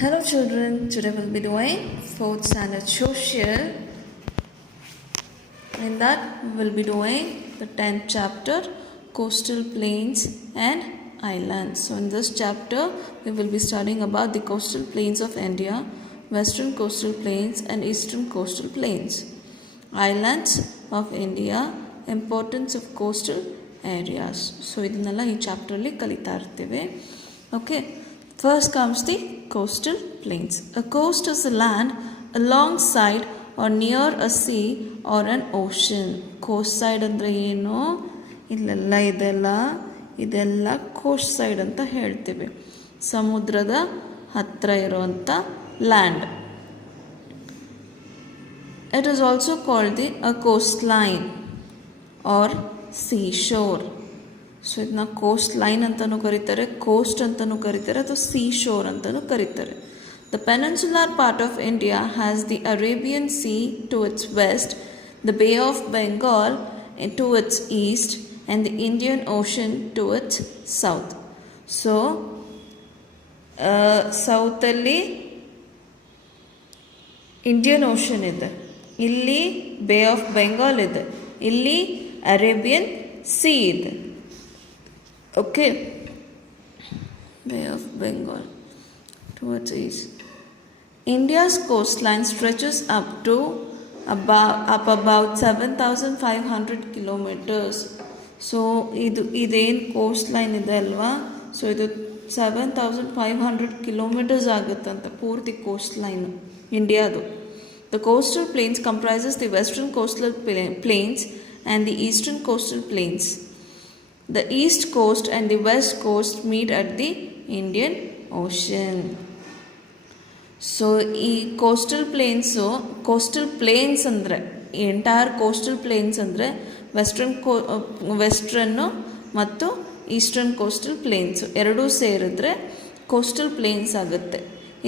Hello children, today we'll be doing 4th standard social. In that we will be doing the 10th chapter, coastal plains and islands. So in this chapter we will be studying about the coastal plains of India, western coastal plains and eastern coastal plains. Islands of India, importance of coastal areas. So ಇದನ್ನೆಲ್ಲ ಈ ಚಾಪ್ಟ್ರಲ್ಲಿ ಕಲಿತಾ ಇರ್ತೀವಿ. Okay. First comes the coastal plains. A coast is a land alongside or near a sea or an ocean. Coast side ಅಂದರೆ ಏನು? ಇದೆಲ್ಲ coast side ಅಂತ ಹೇಳ್ತೀವಿ. ಸಮುದ್ರದ ಹತ್ತಿರ ಇರುವಂಥ land. It is also called a coastline or seashore. So ಇದನ್ನ coast line ಅಂತಲೂ ಕರೀತಾರೆ, ಕೋಸ್ಟ್ ಅಂತಲೂ ಕರೀತಾರೆ, ಅಥವಾ ಸೀ ಶೋರ್ ಅಂತಲೂ ಕರೀತಾರೆ. The peninsular part of India has the Arabian sea to its west, the Bay of Bengal to its east and the Indian ocean to its south. So ಸೌತಲ್ಲಿ Indian ocean ಇದೆ, ಇಲ್ಲಿ Bay of Bengal ಇದೆ, ಇಲ್ಲಿ Arabian sea ಇದೆ. Okay, Bay of Bengal towards east. India's coastline stretches up about 7,500 kilometers. So ಇದೇನು coast line ಇದೆ ಅಲ್ವಾ, so ಇದು 7,500 ಕಿಲೋಮೀಟರ್ಸ್ ಆಗುತ್ತಂತೆ ಪೂರ್ತಿ ಕೋಸ್ಟ್ ಲೈನು ಇಂಡಿಯಾದು. The coastal plains comprises the western coastal plains and the eastern coastal plains. The east coast and the west coast meet at the Indian Ocean. So ಈ coastal planes ಅಂದರೆ entire coastal planes ಅಂದರೆ ವೆಸ್ಟ್ರನ್ನು ಮತ್ತು eastern coastal ಪ್ಲೇನ್ಸು ಎರಡೂ ಸೇರಿದ್ರೆ coastal planes ಆಗುತ್ತೆ.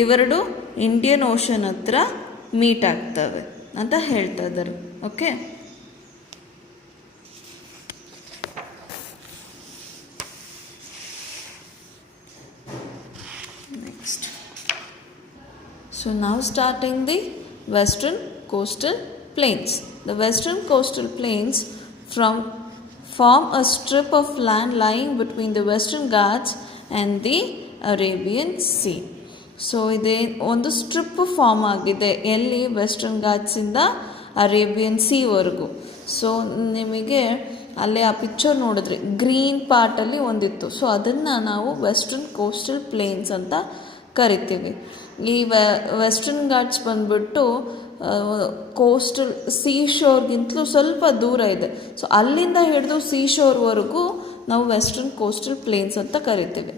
ಇವೆರಡು Indian ocean ಹತ್ರ meet ಆಗ್ತವೆ ಅಂತ ಹೇಳ್ತಾ ಇದ್ದಾರೆ. Okay, so now starting the western coastal plains. The western coastal plains form a strip of land lying between the Western Ghats and the Arabian Sea. So ಇದೇ ಒಂದು strip form ಆಗಿದೆ ಎಲ್ಲಿ western ಘಾಟ್ಸಿಂದ Arabian ಸೀವರೆಗೂ. So ನಿಮಗೆ ಅಲ್ಲೇ ಆ picture ನೋಡಿದ್ರೆ green ಪಾರ್ಟಲ್ಲಿ ಒಂದಿತ್ತು, so ಅದನ್ನು ನಾವು ವೆಸ್ಟರ್ನ್ ಕೋಸ್ಟಲ್ ಪ್ಲೇನ್ಸ್ ಅಂತ ಕರಿತೀವಿ. ಈ ವೆಸ್ಟರ್ನ್ ಘಾಟ್ಸ್ ಬಂದ್ಬಿಟ್ಟು ಕೋಸ್ಟಲ್ ಸೀ ಶೋರ್ಗಿಂತಲೂ ಸ್ವಲ್ಪ ದೂರ ಇದೆ. ಸೊ ಅಲ್ಲಿಂದ ಹಿಡಿದು ಸೀ ಶೋರ್ವರೆಗೂ ನಾವು ವೆಸ್ಟರ್ನ್ ಕೋಸ್ಟಲ್ ಪ್ಲೇನ್ಸ್ ಅಂತ ಕರಿತೀವಿ.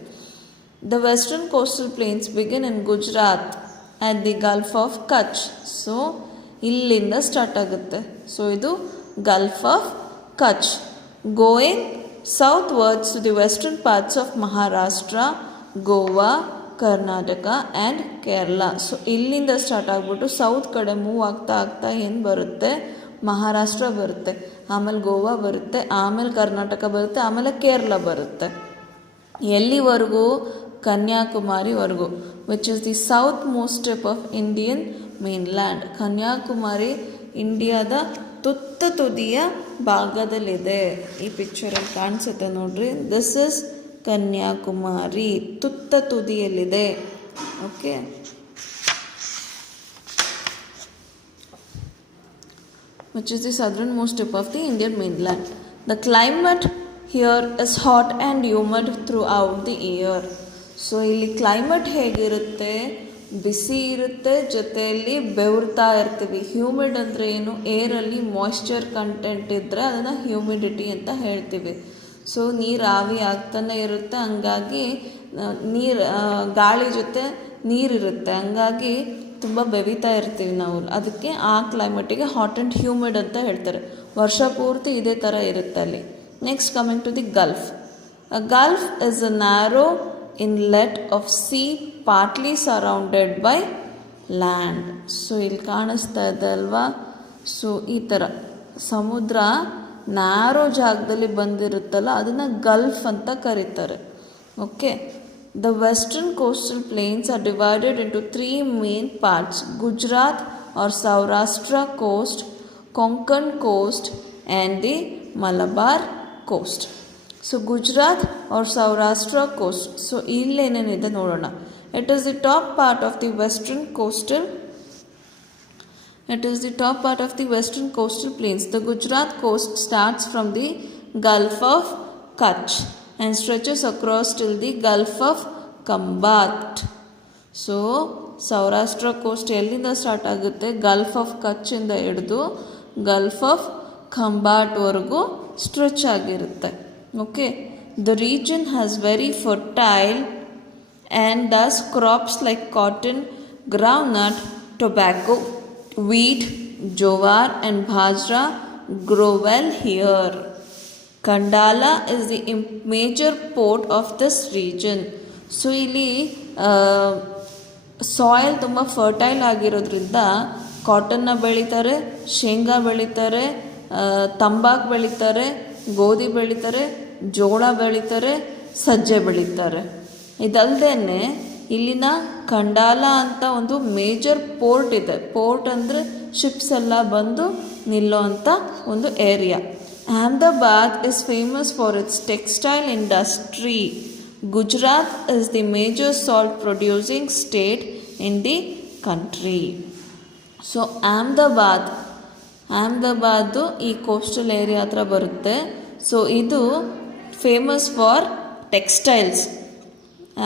The western coastal plains begin in Gujarat at the Gulf of Kutch. So ಇಲ್ಲಿಂದ ಸ್ಟಾರ್ಟ್ ಆಗುತ್ತೆ. ಸೊ ಇದು Gulf of Kutch, going southwards to the western parts of Maharashtra, Goa, Karnataka and Kerala. So ಇಲ್ಲಿಂದ ಸ್ಟಾರ್ಟ್ ಆಗಿಬಿಟ್ಟು ಸೌತ್ ಕಡೆ move ಆಗ್ತಾ ಏನು ಬರುತ್ತೆ, ಮಹಾರಾಷ್ಟ್ರ ಬರುತ್ತೆ, ಆಮೇಲೆ ಗೋವಾ ಬರುತ್ತೆ, ಆಮೇಲೆ ಕರ್ನಾಟಕ ಬರುತ್ತೆ, ಆಮೇಲೆ ಕೇರಳ ಬರುತ್ತೆ. ಎಲ್ಲಿವರೆಗೂ? ಕನ್ಯಾಕುಮಾರಿವರೆಗೂ, which is the southmost tip of Indian mainland. Kanyakumari ಇಂಡಿಯಾದ ತುದಿಯ ಭಾಗದಲ್ಲಿದೆ. ಈ ಪಿಕ್ಚರಲ್ಲಿ ಕಾಣಿಸುತ್ತೆ ನೋಡ್ರಿ, ದಿಸ್ ಇಸ್ ಕನ್ಯಾಕುಮಾರಿ, ತುದಿಯಲ್ಲಿದೆ. Okay, which is the southernmost tip of the Indian mainland. The climate here is hot and humid throughout the year. So ಇಲ್ಲಿ climate ಹೇಗಿರುತ್ತೆ? ಬಿಸಿ ಇರುತ್ತೆ, ಜೊತೆಯಲ್ಲಿ ಬೆವರ್ತಾ ಇರ್ತೀವಿ. ಹ್ಯೂಮಿಡ್ ಅಂದರೆ ಏನು? ಏರಲ್ಲಿ ಮಾಯ್ಶ್ಚರ್ ಕಂಟೆಂಟ್ ಇದ್ದರೆ ಅದನ್ನು ಹ್ಯೂಮಿಡಿಟಿ ಅಂತ ಹೇಳ್ತೀವಿ. ಸೊ ನೀರು ಆವಿ ಆಗ್ತಾನೆ ಇರುತ್ತೆ, ಹಂಗಾಗಿ ಗಾಳಿ ಜೊತೆ ನೀರಿರುತ್ತೆ, ಹಂಗಾಗಿ ತುಂಬ ಬೆವೀತಾ ಇರ್ತೀವಿ ನಾವು. ಅದಕ್ಕೆ ಆ ಕ್ಲೈಮೇಟಿಗೆ ಹಾಟ್ ಆ್ಯಂಡ್ ಹ್ಯೂಮಿಡ್ ಅಂತ ಹೇಳ್ತಾರೆ. ವರ್ಷ ಪೂರ್ತಿ ಇದೇ ಥರ ಇರುತ್ತೆ ಅಲ್ಲಿ. Next coming to the gulf. A gulf is a narrow inlet of sea partly surrounded by land. So ಇಲ್ಲಿ ಕಾಣಿಸ್ತಾ ಇದೆ ಅಲ್ವಾ? ಸೊ ಈ ಥರ ಸಮುದ್ರ ನ್ಯಾರೋ ಜಾಗದಲ್ಲಿ ಬಂದಿರುತ್ತಲ್ಲ, ಅದನ್ನು ಗಲ್ಫ್ ಅಂತ ಕರೀತಾರೆ. Okay, The western coastal plains are divided into three main parts: Gujarat or Saurashtra coast, Konkan coast, and the Malabar coast. So Gujarat or Saurashtra coast. So illéನೇನಿದೆ ನೋಡೋಣ. It is the top part of the western coastal plains. The Gujarat coast starts from the Gulf of Kutch and stretches across till the Gulf of Khambat. So Saurashtra coast ಎಲ್ಲಿಂದ start ಆಗುತ್ತೆ? Gulf of ಕಚ್ ಇಂದ ಹಿಡಿದು Gulf of ಖಂಬಾಟ್ ವರೆಗೂ stretch ಆಗಿರುತ್ತೆ. Okay, the region has very fertile and thus crops like cotton, groundnut, tobacco, wheat, jowar and bajra grow well here. Kandala is the major port of this region. So ಇಲ್ಲಿ soil ತುಂಬ fertile ಆಗಿರೋದ್ರಿಂದ ಕಾಟನ್ನ ಬೆಳೀತಾರೆ, ಶೇಂಗಾ ಬೆಳೀತಾರೆ, ತಂಬಾಕು ಬೆಳೀತಾರೆ, ಗೋಧಿ ಬೆಳೀತಾರೆ, ಜೋಳ ಬೆಳೀತಾರೆ, ಸಜ್ಜೆ ಬೆಳೀತಾರೆ. ಇದಲ್ಲದೆ ಇಲ್ಲಿನ ಖಂಡಾಲ ಅಂತ ಒಂದು ಮೇಜರ್ ಪೋರ್ಟ್ ಇದೆ. ಪೋರ್ಟ್ ಅಂದರೆ ಶಿಪ್ಸ್ ಎಲ್ಲ ಬಂದು ನಿಲ್ಲೋ ಅಂಥ ಒಂದು area. Ahmedabad is famous for its textile industry. Gujarat is the major salt producing state in the country. So Ahmedabad ಈ ಕೋಸ್ಟಲ್ ಏರಿಯಾ ಹತ್ರ ಬರುತ್ತೆ. ಸೊ ಇದು famous for textiles.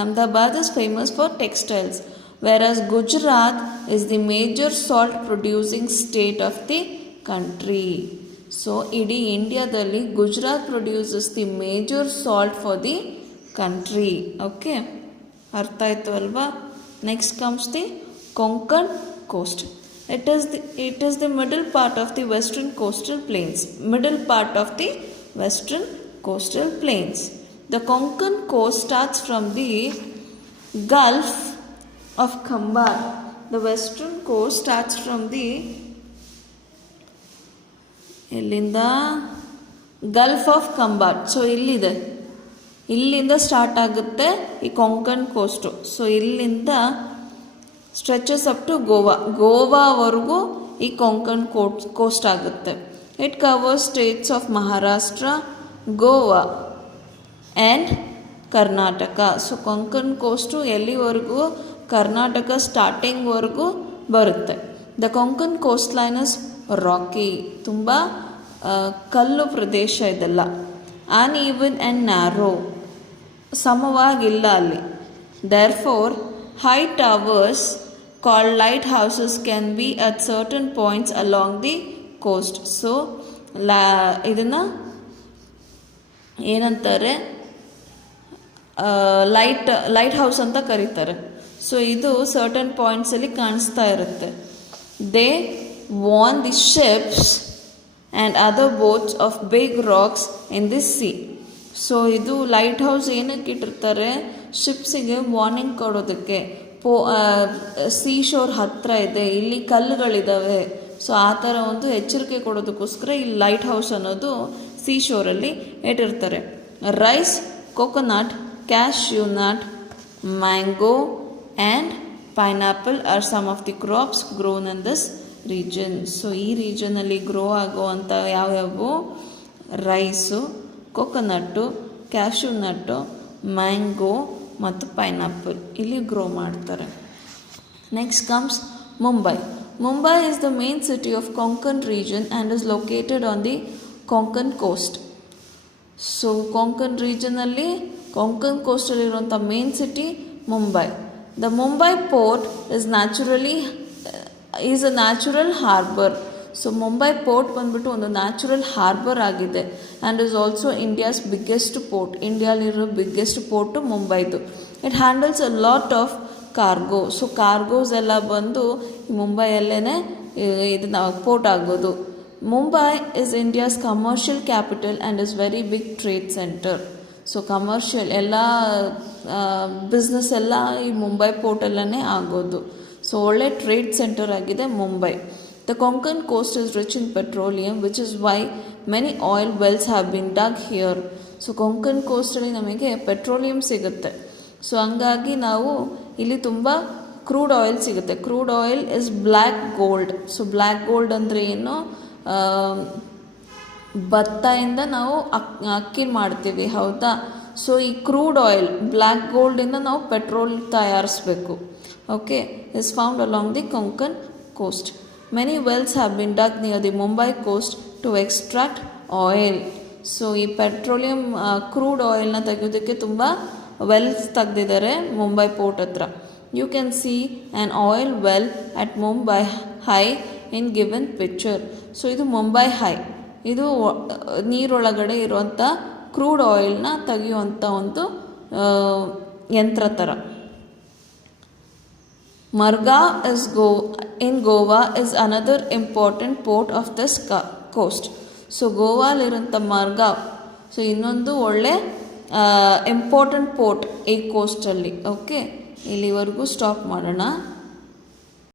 Ahmedabad is famous for textiles, whereas Gujarat is the major salt producing state of the country. So, ಇಡೀ ಇಂಡಿಯಾದಲ್ಲಿ Gujarat produces the major salt for the country. Okay, ಅರ್ಥ ಆಯಿತು ಅಲ್ವಾ? Next comes the Konkan coast. It is the middle part of the western coastal plains. The Konkan coast starts from the Gulf of Khambat. The western coast starts from the Gulf of Khambat. So ಇಲ್ಲಿಂದ start ಆಗುತ್ತೆ ಈ Konkan coast. So ಇಲ್ಲಿಂದ stretches up to ಗೋವಾವರೆಗೂ ಈ Konkan coast ಆಗುತ್ತೆ. It covers states of Maharashtra, Goa and Karnataka. So Konkan coast ಎಲ್ಲಿವರೆಗೂ? ಕರ್ನಾಟಕ ಸ್ಟಾರ್ಟಿಂಗ್ವರೆಗೂ ಬರುತ್ತೆ. The Konkan coastline is rocky, ತುಂಬ ಕಲ್ಲು ಪ್ರದೇಶ ಇದೆಲ್ಲ. ಅನ್ಈವನ್ ಆ್ಯಂಡ್ ನ್ಯಾರೋ, ಸಮವಾಗಿಲ್ಲ ಅಲ್ಲಿ. There four high towers called lighthouses can be at certain points along the coast. So ಇದನ್ನು ಏನಂತಾರೆ? ಲೈಟ್ ಹೌಸ್ ಅಂತ ಕರೀತಾರೆ. ಸೊ ಇದು ಸರ್ಟನ್ ಪಾಯಿಂಟ್ಸಲ್ಲಿ ಕಾಣಿಸ್ತಾ ಇರುತ್ತೆ. They warn the ships and other boats of big rocks in this sea. So ಇದು lighthouse ಏನಕ್ಕೆ ಇಟ್ಟಿರ್ತಾರೆ? ಶಿಪ್ಸಿಗೆ ವಾರ್ನಿಂಗ್ ಕೊಡೋದಕ್ಕೆ. ಸೀ ಶೋರ್ ಹತ್ತಿರ ಇದೆ, ಇಲ್ಲಿ ಕಲ್ಲುಗಳಿದ್ದಾವೆ, ಸೊ ಆ ಥರ ಒಂದು ಎಚ್ಚರಿಕೆ ಕೊಡೋದಕ್ಕೋಸ್ಕರ ಈ ಲೈಟ್ ಹೌಸ್ ಅನ್ನೋದು ಸೀ ಶೋರಲ್ಲಿ ಇಟ್ಟಿರ್ತಾರೆ. Rice, coconut, cashew nut, mango and pineapple are some of the crops grown in this region. So ಈ ರೀಜನಲ್ಲಿ ಗ್ರೋ ಆಗುವಂಥ ಯಾವ್ಯಾವು? ರೈಸು, ಕೊಕೊನಟ್ಟು, ಕ್ಯಾಶ್ಯೂ ನಟ್ಟು, ಮ್ಯಾಂಗೋ ಮತ್ತು ಪೈನಾಪಲ್ ಇಲ್ಲಿ ಗ್ರೋ ಮಾಡ್ತಾರೆ. Next comes Mumbai. Mumbai is the main city of Konkan region and is located on the Konkan coast. So Konkan ರೀಜನಲ್ಲಿ ಕೊಂಕನ್ ಕೋಸ್ಟಲ್ಲಿರುವಂಥ main city Mumbai. The Mumbai port is a natural harbour. So Mumbai port ಬಂದ್ಬಿಟ್ಟು ಒಂದು natural harbour ಆಗಿದೆ and is also India's biggest port. ಇಂಡಿಯಾಲಿರೋ biggest port ಮುಂಬೈದು. It handles a lot of cargo. So cargos ಎಲ್ಲ ಬಂದು ಮುಂಬೈಯಲ್ಲೇ ಇದನ್ನ ಪೋರ್ಟ್ ಆಗೋದು. Mumbai is India's commercial capital and is very big trade centre. So commercial ಎಲ್ಲ business ಎಲ್ಲ ಈ ಮುಂಬೈ ಪೋರ್ಟಲ್ಲೇ ಆಗೋದು. ಸೊ ಒಳ್ಳೆ ಟ್ರೇಡ್ ಸೆಂಟರ್ ಆಗಿದೆ Mumbai. The Konkan coast is rich in petroleum which is why many oil wells have been dug here. So Konkan ಕೋಸ್ಟಲ್ಲಿ ನಮಗೆ petroleum ಸಿಗುತ್ತೆ. So ಹಂಗಾಗಿ ನಾವು ಇಲ್ಲಿ ತುಂಬ ಕ್ರೂಡ್ ಆಯಿಲ್ ಸಿಗುತ್ತೆ. Crude oil is black gold. So black gold ಅಂದರೆ ಏನು, ಭತ್ತದಿಂದ ನಾವು ಅಕ್ಕಿ ಮಾಡ್ತೀವಿ, ಹೌದಾ. ಸೊ ಈ ಕ್ರೂಡ್ ಆಯಿಲ್ ಬ್ಲ್ಯಾಕ್ ಗೋಲ್ಡಿಂದ ನಾವು ಪೆಟ್ರೋಲ್ ತಯಾರಿಸಬೇಕು. Okay, is found along the Konkan coast. Many wells have been dug near the Mumbai coast to extract oil. So ಈ ಪೆಟ್ರೋಲಿಯಂ ಕ್ರೂಡ್ ಆಯಿಲ್ನ ತೆಗೆಯೋದಕ್ಕೆ ತುಂಬ ವೆಲ್ಸ್ ತೆಗೆದಿದ್ದಾರೆ ಮುಂಬೈ ಪೋರ್ಟ್ ಹತ್ರ. You can see an oil well at Mumbai high in given picture. So ಇದು Mumbai high, ಇದು ನೀರೊಳಗಡೆ ಇರುವಂಥ crude ಆಯಿಲ್ನ ತೆಗೆಯುವಂಥ ಒಂದು ಯಂತ್ರ ಥರ. Margao in Goa is another important port of this coast. So ಗೋವಾಲಿರೋಂಥ ಮರ್ಗಾವ್, ಸೊ ಇನ್ನೊಂದು ಒಳ್ಳೆ ಇಂಪಾರ್ಟೆಂಟ್ ಪೋರ್ಟ್ ಈ ಕೋಸ್ಟಲ್ಲಿ. ಓಕೆ, ಇಲ್ಲಿವರೆಗೂ ಸ್ಟಾಪ್ ಮಾಡೋಣ.